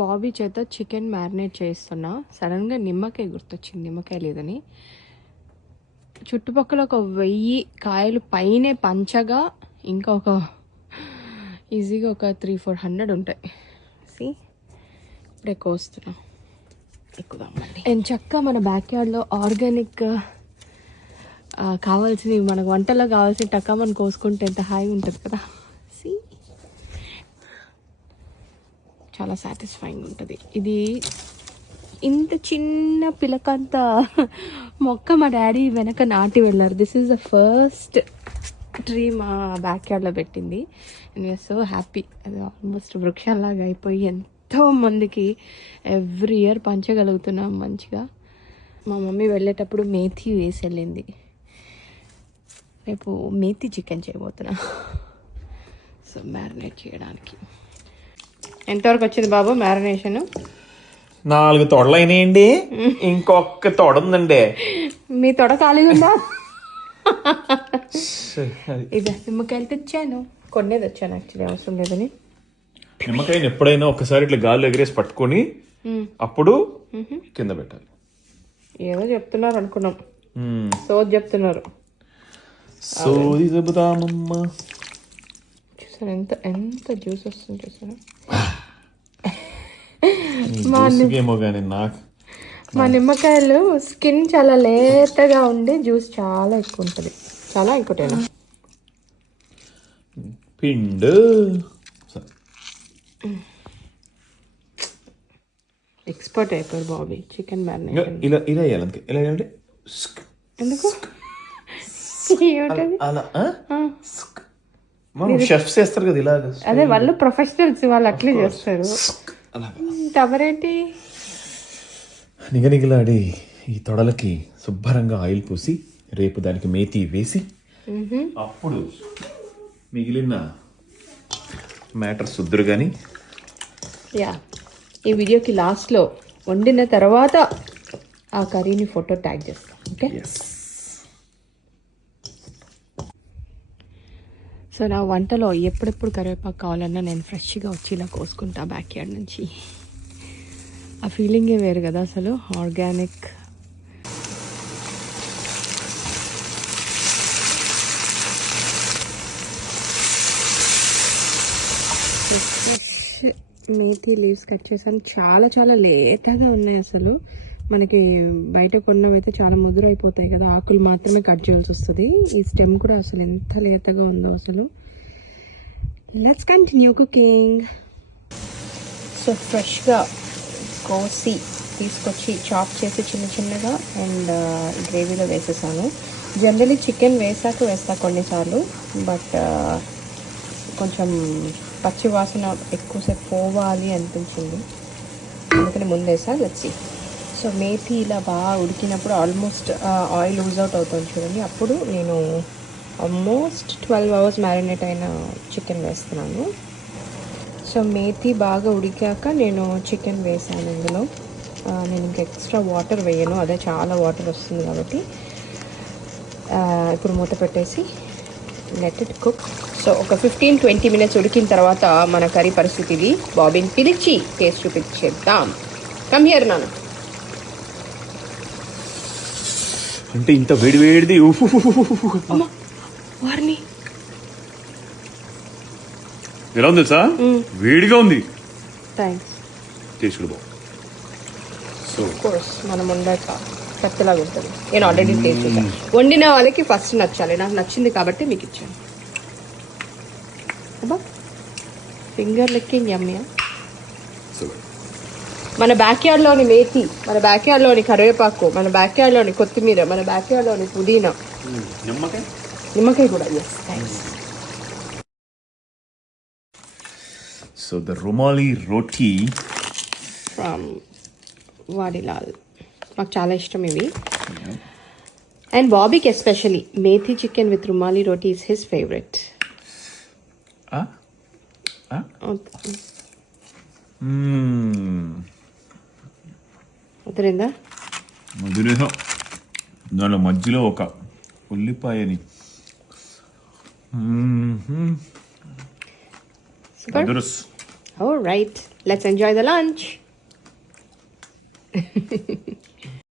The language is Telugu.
బాబీ చేత చికెన్ మ్యారినేట్ చేస్తున్నా. సడన్గా నిమ్మకాయ గుర్తొచ్చింది, నిమ్మకాయ లేదని. చుట్టుపక్కల ఒక 1000 కాయలు పైనే పంచగా ఇంకా ఒక ఈజీగా ఒక 300-400 ఉంటాయి. సి ఇప్పుడే కోస్తున్నా. ఎక్కుదామండి. అండ్ చక్క మన బ్యాక్ యార్డ్లో ఆర్గానిక్ కావాల్సినవి, మనకు వంటలో కావాల్సిన టకామని కోసుకుంటే ఎంత హాయిగా ఉంటుంది కదా. సి చాలా సాటిస్ఫైయింగ్ ఉంటుంది. ఇది ఇంత చిన్న పిలకంత మొక్క మా డాడీ వెనక నాటి వెళ్ళారు. This is the first tree మా బ్యాక్ యార్డ్లో పెట్టింది. And we are so happy. అది ఆల్మోస్ట్ వృక్షంలాగా అయిపోయి ఎంతో మందికి ఎవ్రీ ఇయర్ పంచగలుగుతున్నాం మంచిగా. మా మమ్మీ వెళ్ళేటప్పుడు మేథీ వేసి వెళ్ళింది. రేపు మేథీ చికెన్ చేయబోతున్నా. సో మ్యారినేట్ చేయడానికి ఎంతవరకు వచ్చింది బాబు మ్యారినేషన్? 4 తొడలు అయినాయండి, ఇంకొక తొడ ఉందండి. మీ తొడ ఖాళీగా ఉందా? ఇదే నిమ్మకాయలు తెచ్చాను, కొన్నే తెచ్చాను యాక్చువల్లీ, అవసరం లేదని. నిమ్మకాయని ఎప్పుడైనా ఒకసారి ఇట్లా గాలి ఎగిరేసి పట్టుకొని అప్పుడు కింద పెట్టాలి. ఏదో చెప్తున్నారు అనుకున్నాం, సోది చెప్తున్నారు. సోది చెబుతామమ్మా. చూసాను ఎంత ఎంత జ్యూస్ వస్తుంది చూసాను. ఏమో కానీ నాకు మా నిమ్మకాయలు స్కిన్ చాలా లేతగా ఉండి జ్యూస్ చాలా ఎక్కువ ఉంటుంది. చాలా ఎక్కువ పిండు ఎక్స్పర్ట్ అయిపోయారు బాబీ చికెన్ మ్యారినేషన్. ఇలా ఇలా వేయాలి అంతే. ఇలా వేయాలంటే ఎందుకు అలా మనం షెఫ్స్ చేస్తారు కదా ఇలా. అదే వాళ్ళు ప్రొఫెషనల్స్, వాళ్ళు అట్లే చేస్తారు. తమరేంటి నిగనిగలాడి ఈ తొడలకి శుభ్రంగా ఆయిల్ పూసి రేపు దానికి మేతి వేసి అప్పుడు మిగిలిన మ్యాటర్ శుద్ధురు కానీ. యా, ఈ వీడియోకి లాస్ట్లో వండిన తర్వాత ఆ కర్రీని ఫోటో ట్యాగ్ చేస్తాం. ఓకే. సో నా వంటలో ఎప్పుడెప్పుడు కరివేపాకు కావాలన్నా నేను ఫ్రెష్గా వచ్చి ఇలా కోసుకుంటా బ్యాక్ యార్డ్ నుంచి. ఆ ఫీలింగే వేరు కదా అసలు, ఆర్గానిక్. మేథీ లీవ్స్ కట్ చేశాను, చాలా చాలా లేతగా ఉన్నాయి అసలు. మనకి బయట కొన్నవైతే చాలా ముదురు అయిపోతాయి కదా, ఆకులు మాత్రమే కట్ చేయాల్సి వస్తుంది. ఈ స్టెమ్ కూడా అసలు ఎంత లేతగా ఉందో అసలు. Let's continue cooking. సో ఫ్రెష్గా కోసి తీసుకొచ్చి చాప్ చేసి చిన్న చిన్నగా అండ్ గ్రేవీలో వేసేసాను. జనరలీ చికెన్ వేస్తా కొన్నిసార్లు, బట్ కొంచెం పచ్చి వాసన ఎక్కువసేపు పోవాలి అనిపించింది, అందుకని ముందేసా. Let's see. సో మేథీ ఇలా బాగా ఉడికినప్పుడు ఆల్మోస్ట్ ఆయిల్ లూజ్ అవుట్ అవుతుంది చూడండి, అప్పుడు నేను ఆల్మోస్ట్ 12 hours మ్యారినేట్ అయిన చికెన్ వేస్తున్నాను. సో మేథీ బాగా ఉడికాక నేను చికెన్ వేసాను ఇందులో. నేను ఇంకా ఎక్స్ట్రా వాటర్ వేయను, అదే చాలా వాటర్ వస్తుంది కాబట్టి. ఇప్పుడు మూత పెట్టేసి లెట్ ఇట్ కుక్. సో ఒక 15-20 minutes ఉడికిన తర్వాత మన కర్రీ పరిస్థితి ఇది. బాబీని పిలిచి టేస్ట్ చూపించేద్దాం. కమ్ హియర్ నాన్న. అంటే ఇంత వేడివేడిది వారిని ఎలా ఉంది తెలుసా? వేడిగా ఉంది. థ్యాంక్స్. టేస్ట్ కూడా బాగుంది. సో కోర్స్ మనం వండాక కత్తిలాగా ఉంటుంది. నేను ఆల్రెడీ టేస్ట్ చేశాను. వండిన వాళ్ళకి ఫస్ట్ నచ్చాలి, నాకు నచ్చింది కాబట్టి మీకు ఇచ్చాను. అబ్బా ఫింగర్ లెక్కింగ్ యమ్మీయా. మన బ్యాక్ యార్డ్లోని మేథీ, మన బ్యాక్ యార్డ్లోని కరివేపాకు, మన బ్యాక్ యార్డ్లోని కొత్తిమీర, మన బ్యాక్ యార్డ్లోని పుదీనా, నిమ్మకాయ కూడా. Yes, thanks. So the rumali roti from Vadilal. నాకు చాలా ఇష్టం ఇవి. అండ్ బాబీకి especially methi chicken with rumali roti is his favourite. అర్థమైందా? మధురేహం దాని మధ్యలో ఒక ఉల్లిపాయని All right, let's enjoy the lunch.